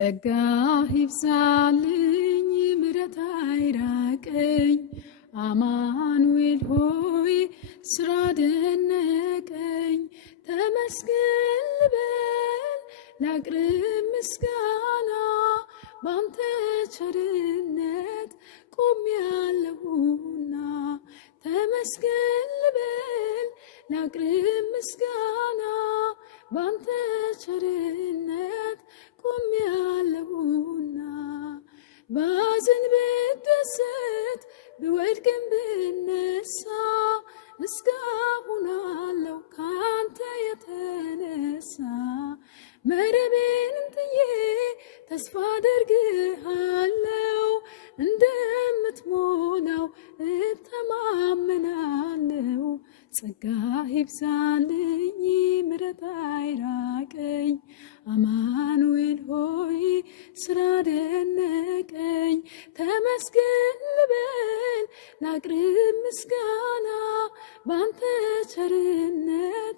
ጸጋህ ይብዛልኝ ምሕረት አይራቀኝ አማኑኤል ሆይ ስራ ደነቀኝ ተመስገን ልበል ላቅርብ ምስጋና ባንተ ቸርነት ቆሜያለሁና ተመስገን ልበል ላቅርብ ምስጋና ባንተ ቸርነት ቆሜያለሁና ባዝን ብደሰት ብወድቅም ብነሳ እስካሁን አለው ካንተ የተነሳ መረቤን ጥዬ ተስፋ አደርግሃለው እንደምትሞላው እተማመናለው ጸጋህ ይብዛልኝ ምሕረት አይራቀኝ አማኑኤል ሆይ ስራ ደነቀኝ ተመስገን ልበል ላቅርብ ምስጋና ባንተ ቸርነት